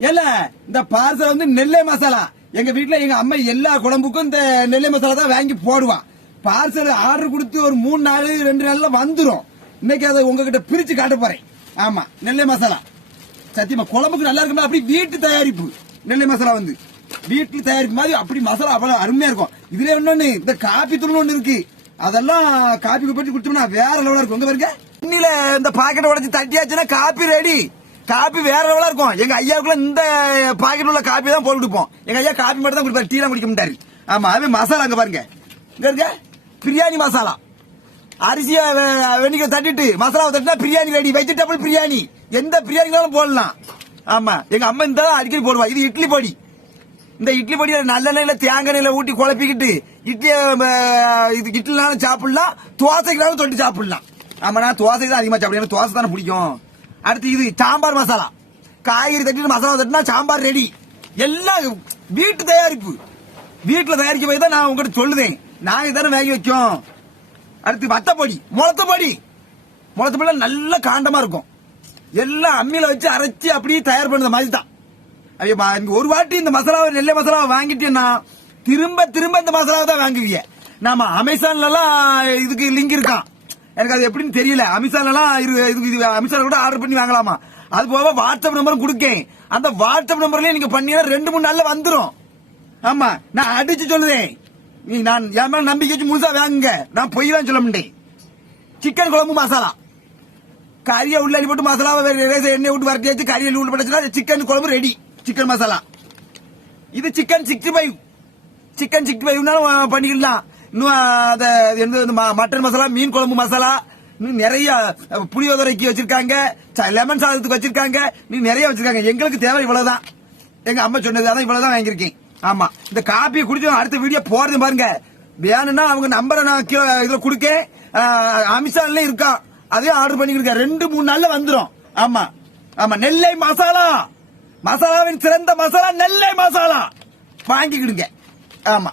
இல்ல இந்த பார்சல் வந்து நெல்லை மசாலா. எங்க வீட்டுல எங்க அம்மா எல்லா குழம்புக்கும் இந்த நெல்லை மசாலா தான் வாங்கி போடுவான். பார்சல் ஆர்டர் கொடுத்து ஒரு 3 நாள் 2 நாள்ல வந்துரும். இன்னைக்கு அதை உங்ககிட்ட பிரிச்சு காட்ட போறேன். ஆமா, நெல்லை மசாலா சத்தியமா குழம்புக்கு நல்லா இருக்கும். அப்படி வீட்டு தயாரிப்பு நெல்லை மசாலா வந்து வீட்டுல தயாரிப்பு மாதிரி அப்படி மசாலா அவ்வளவு அருமையா இருக்கும். இதுல இன்னொன்னு இந்த காப்பி தூள் ஒண்ணு இருக்கு. அதெல்லாம் காப்பி பற்றி குடிச்சோம்னா வேற லெவலா இருக்கும். உங்க பாருங்க, இன்னில இந்த பாக்கெட் உடைச்சு தட்டியாச்சுன்னா காப்பி ரெடி. காப்பி வேற லெவலா இருக்கும். எங்க ஐயாவுக்குள்ள இந்த பாக்கெட் உள்ள காப்பி தான் போட்டு கொடுப்போம். எங்க ஐயா காப்பி மட்டும் தான் குடிப்பாரு, டீ எல்லாம் குடிக்க மாட்டாரு. ஆமா, அது மசாலா அங்க பாருங்க, இங்க இருக்க பிரியாணி மசாலா. அரிசியை வெண்ணிக்க தட்டிட்டு மசாலாவை தட்டினா பிரியாணி ரெடி. வெஜிடபிள் பிரியாணி, எந்த பிரியாணினாலும் போடலாம். ஆமா, எங்க அம்மா இந்த அடிக்கடி போடுவா. இது இட்லி பொடி. இந்த இட்லி பொடியை நல்லெண்ணெயில தேங்காய் எண்ணெயில ஊட்டி குழப்பிக்கிட்டு இட்லினாலும் சாப்பிடலாம், தோசைக்குனாலும் தொட்டு சாப்பிடலாம். ஆமா, நான் தோசை தான் அதிகமா சாப்பிடுவேன், தோசை தானே பிடிக்கும். அடுத்து இது சாம்பார் மசாலா. காய்கறி தட்டிட்டு மசாலா தட்டினா சாம்பார் ரெடி. எல்லாம் வீட்டு தயாரிப்பு. வீட்டுல தயாரிக்க போய் தான் நான் உங்ககிட்ட சொல்லுதேன். நாங்க தானே வாங்கி வைக்கோம். அடுத்து வத்தப்பொடி, முளத்தப்பொடி. முளத்தப்பொடி நல்ல காண்டமா இருக்கும். எல்லாம் அம்மியில வச்சு அரைச்சி அப்படியே தயார் பண்ணத மாதிரி தான். ஒரு வாட்டி இந்த மசாலாவை நெல்லை மசாலாவை வாங்கிட்டேன்னா திரும்ப திரும்ப இந்த மசாலாவை தான் வாங்குவீங்க. நாம அமேசான்ல எல்லாம் இதுக்கு லிங்க் இருக்கான். எனக்கு அது எப்படின்னு தெரியல. அமேசான்ல எல்லாம் அமேசான்ல கூட ஆர்டர் பண்ணி வாங்கலாமா. அது போக வாட்ஸ்அப் நம்பரும் கொடுக்கேன். அந்த வாட்ஸ்அப் நம்பர்லயே நீங்க பண்ணீங்கன்னா 2-3 நாள்ல வந்துரும். ஆமா, நான் அடிச்சு சொல்லுதேன். நான் என் மேல நம்பிக்கை வச்சு முழுசா வாங்குங்க. நான் பொய் தான் சொல்ல மாட்டேன். சிக்கன் குழம்பு மசாலா, கறியை உள்ள போட்டு மசாலாவை எண்ணெய் விட்டு வரட்டி வச்சு கறியை உள்ள போட்டு சிக்கன் குழம்பு ரெடி. சிக்கன் மசாலா. இது சிக்கன் 65. சிக்கன் 65 பண்ணிக்கலாம். இன்னும் மட்டன் மசாலா, மீன் குழம்பு மசாலா, இன்னும் நிறைய புளியோதரைக்கு வச்சிருக்காங்க, லெமன் சாதத்துக்கு வச்சிருக்காங்க, நிறைய வச்சிருக்காங்க. எங்களுக்கு தேவை இவ்வளவுதான். எங்க அம்மா சொன்னது அதான், இவ்வளவுதான் வாங்கியிருக்கேன். ஆமா, இந்த காப்பியை குடிச்சு அடுத்த வீடியோ போறது பாருங்க. வேணும்னா அவங்க நம்பரை நான் இதுல குடுக்கேன். அமேசான்ல இருக்கா, அதையும் ஆர்டர் பண்ணிருக்க. 2-3 நாள்ல வந்துடும். ஆமா ஆமா, நெல்லை மசாலா. மசாலாவின் சிறந்த மசாலா நெல்லை மசாலா வாங்கிக்கிடுங்க. ஆமா.